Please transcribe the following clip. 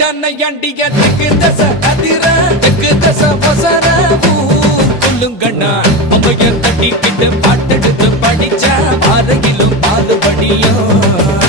நையாண்டிய தெற்கு தச அதிர தெற்கு தச வசர கொல்லுங்கண்ணா அம்மைய தட்டிக்கிட்டு பாட்டெடுத்து படிச்ச அரையிலும் பாலுபடியும்